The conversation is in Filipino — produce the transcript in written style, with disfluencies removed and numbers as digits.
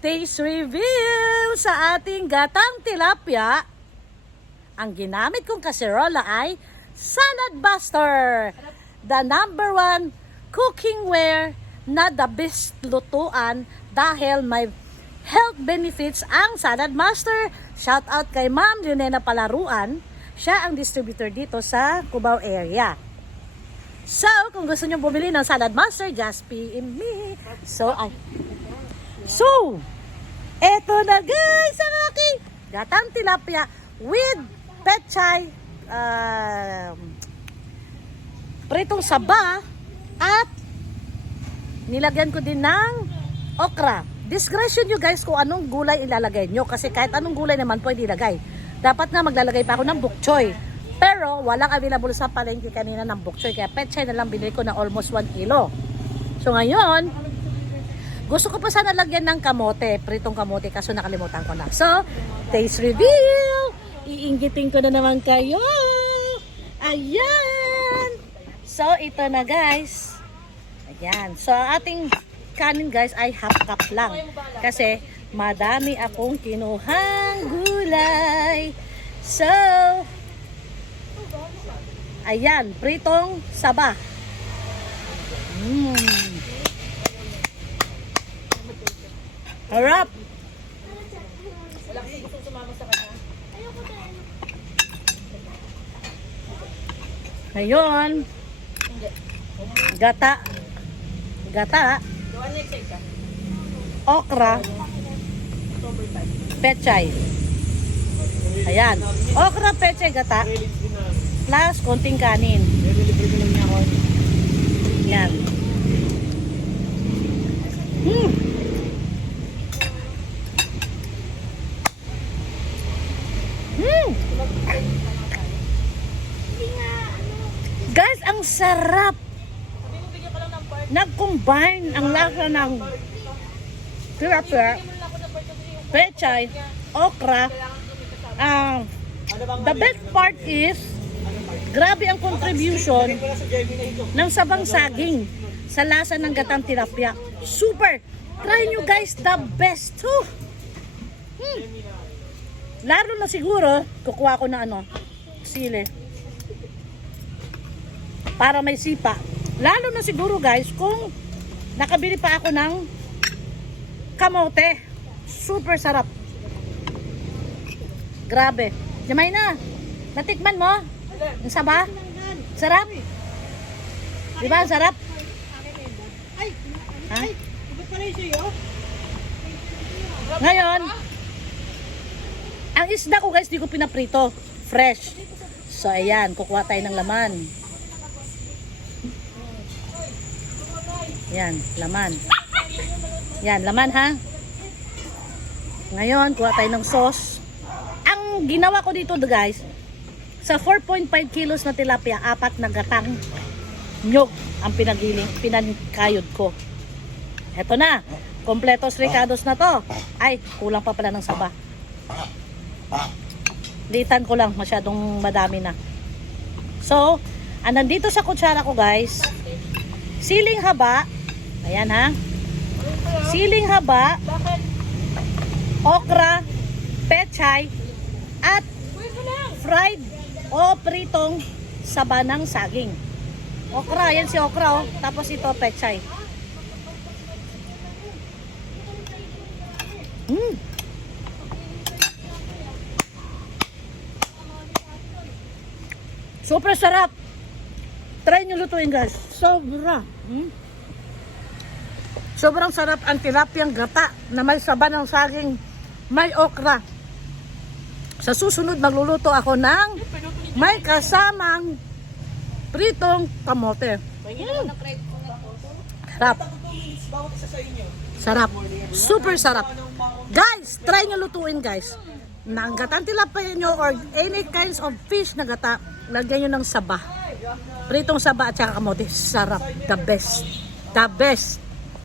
Taste review sa ating gatang tilapia. Ang ginamit kong kaserola ay Salad Buster, the #1 cookingware na the best lutuan dahil may health benefits ang Salad Buster. Shout out kay Ma'am Junena Palaruan. Siya ang distributor dito sa Cubao area. So, kung gusto nyo bumili ng Salad Buster, just PM me. So, eto na guys ang aking gatang tilapia with pechay, pritong saba, at nilagyan ko din ng okra. Discretion nyo guys kung anong gulay ilalagay nyo kasi kahit anong gulay naman pwede ilagay. Dapat nga maglalagay pa ako ng bok choy. Pero walang available sa palengke kanina ng bok choy kaya pechay na lang binili ko na almost 1 kilo. So ngayon, gusto ko pa sana lagyan ng kamote, pritong kamote, kaso nakalimutan ko na. So, taste reveal! Iinggitin ko na naman kayo! Ayan! So, ito na guys. Ayan. So, ating kanin guys ay half cup lang. Kasi, madami akong kinuhang gulay. So, ayan, pritong saba. Harap! Ngayon, gata, okra, pechay. Ayan, okra, pechay, gata, plus konting kanin. Ayan. Guys, ang sarap. Nag-combine ang lasa ng tilapia, pechay, okra. The best part is, grabe ang contribution ng sabang saging sa lasa ng gatang tilapia. Super! Try nyo guys, the best. Lalo na siguro, kukuha ko na sili. Para may sipa. Lalo na siguro guys, kung nakabili pa ako ng kamote. Super sarap. Grabe. Jamay na. Natikman mo? Ang saba? Sarap? Diba ang sarap? Ha? Ngayon, ang isda ko guys, di ko pinaprito. Fresh. So ayan, kukuha tayo ng laman. Yan, laman. Yan, laman ha. Ngayon, kuha tayo ng sauce. Ang ginawa ko dito guys, sa 4.5 kilos na tilapia, 4 na gatang nyog ang pinagkayod ko. Eto na, kompletos ricados na to. Ay, kulang pa pala ng saba. Litan ko lang, masyadong madami na. So, nandito sa kutsara ko guys, siling haba. Ayan ha. Siling haba, okra, pechay, at fried o pritong saba ng saging. Okra, yan si okra tapos ito pechay. Super sarap. Try nyo lutuin guys. Sobra. Sobrang sarap ang tilapiang gata na may saba ng saging, may okra. Sa susunod magluluto ako ng may kasamang pritong kamote. Sarap. Sarap. Super sarap. Guys, try nyo lutuin guys. Nang gatang tilapia nyo or any kinds of fish na gata, lagyan nyo ng saba. Pritong saba at saka kamote. Sarap. The best. The best.